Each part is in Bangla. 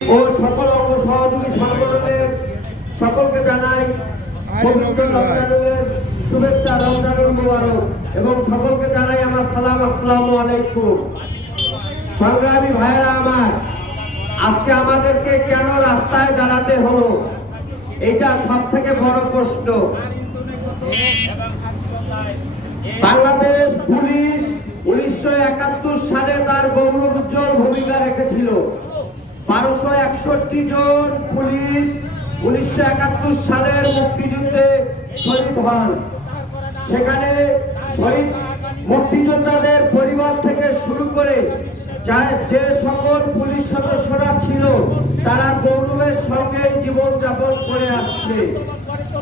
ও সকল অঙ্গ সহযোগী সংগঠনের সকলকে জানাই শুভেচ্ছা রমজানুল মুবারক এবং সকলকে জানাই আমার সালাম, আসসালামু আলাইকুম। সংগ্রামী ভাইরা আমার, আজকে আমাদেরকে কেন রাস্তায় দাঁড়াতে হলো? এটা সব থেকে বড় প্রশ্ন। বাংলাদেশ পুলিশ উনিশশো একাত্তর সালে তার গৌরবোজ্জ্বল ভূমিকা রেখেছিল। বারোশো একষট্টি জন পুলিশ উনিশশো একাত্তর সালের মুক্তিযুদ্ধে শহীদ হন। সেখানে শহীদ মুক্তিযোদ্ধাদের পরিবার থেকে শুরু করে যা- সকল পুলিশ সদস্যরা ছিল, তারা গৌরবের সঙ্গে জীবন যাপন করে আসছে।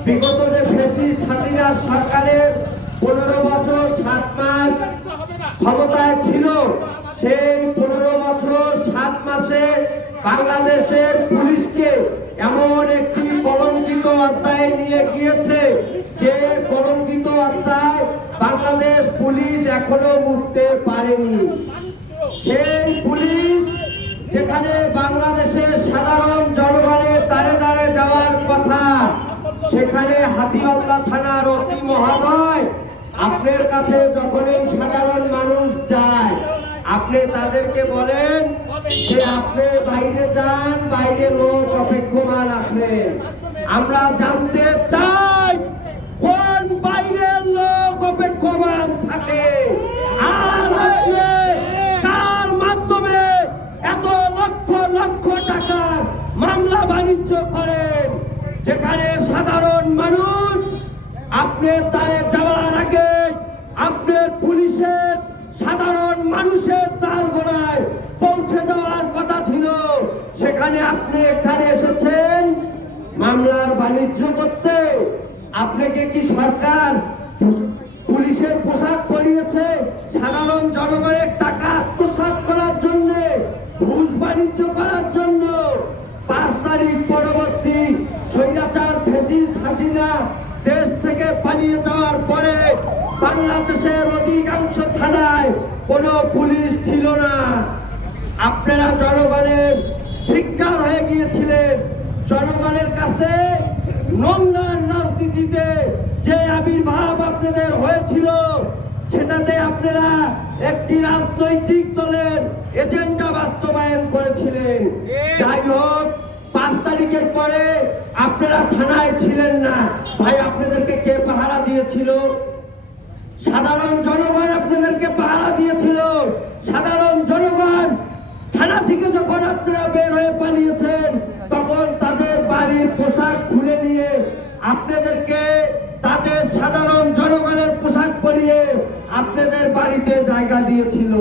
বিগত যে ফেসিস্ট হাসিনা সরকারের পনেরো বছর সাত মাস ক্ষমতায় ছিল, সেই বাংলাদেশের পুলিশকে এমন একটি কলঙ্কিত অধ্যায়ে নিয়ে গিয়েছে যে কলঙ্কিত অধ্যায় বাংলাদেশ পুলিশ এখনও বুঝতে পারেনি। সেই পুলিশ যেখানে বাংলাদেশের সাধারণ জনগণের দাঁড়ে দাঁড়ে যাওয়ার কথা, সেখানে হাতিবান্ধা থানার ওসি মহাদয় আপনার কাছে যখনই সাধারণ মানুষ যায় আপনি তাদেরকে বলেন যে আপনি বাইরে যান, বাইরে লোক অপেক্ষমান আছেন আমরা জানতে চাই কোন বাইরের লোক অপেক্ষমান থাকে। আর আপনি মাধ্যমে এত লক্ষ লক্ষ টাকার মামলা বাণিজ্য করেন, যেখানে সাধারণ মানুষ, আপনি তারে যাওয়ার আগে আপনার পুলিশের মানুষের তার গোড়ায় পৌঁছে দেওয়ার কথা ছিল। সেখানে আপনি এখানে এসেছেন মামলার বাণিজ্য করতে। আপনাকে কি সরকার পুলিশের পোশাক পরিয়েছে? সাধারণ জনগণের টাকা আত্মসাৎ করার জন্য, ঘুষ বাণিজ্য করার জন্য। পাঁচ তারিখ পরবর্তী স্বৈরাচার ফেসিস হাসিনা দেশ থেকে পালিয়ে যাওয়ার পরে বাংলাদেশের অধিকাংশ থানায় কোনো পুলিশ ছিল না। আপনারা জনগণের ধিক্কার হয়ে গিয়েছিলেন। জনগণের কাছে নোংরার রাজনীতিতে যে আবির্ভাব আপনাদের হয়েছিল, সেটাতে আপনারা একটি রাজনৈতিক দলের এজেন্ডা বাস্তবায়ন করেছিলেন। যাই হোক, পাঁচ তারিখের পরে আপনারা থানায় ছিলেন না। ভাই, আপনাদেরকে কে পাহারা দিয়েছিল? সাধারণ জনগণ আপনাদেরকে পাহারা দিয়েছিল। সাধারণ জনগণ থানা থেকে যখন আপনারা বের হয়ে পালিয়েছেন, তখন তাদের বাড়ির পোশাক খুলে নিয়ে আপনাদেরকে তাদের সাধারণ জনগণের পোশাক পরিয়ে আপনাদের বাড়িতে জায়গা দিয়েছিল।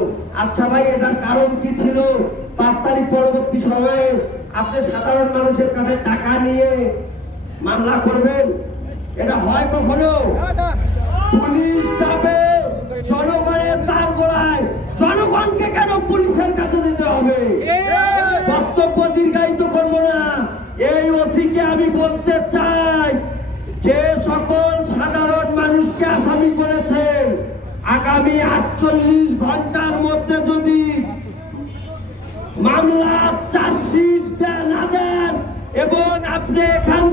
আচ্ছা ভাই, এটার কারণ কি ছিল? পাঁচ তারিখ পরবর্তী সময়ে আপনি সাধারণ মানুষের কাছে টাকা নিয়ে মামলা করবেন? এটা হয় কখনো? পুলিশ এই ওসিকে আমি বলতে চাই, যে সকল সাধারণ মানুষকে আসামি করেছেন, আগামী আটচল্লিশ ঘণ্টার মধ্যে যদি মামলা চার্জশিট না দেন এবং আপনি এখানে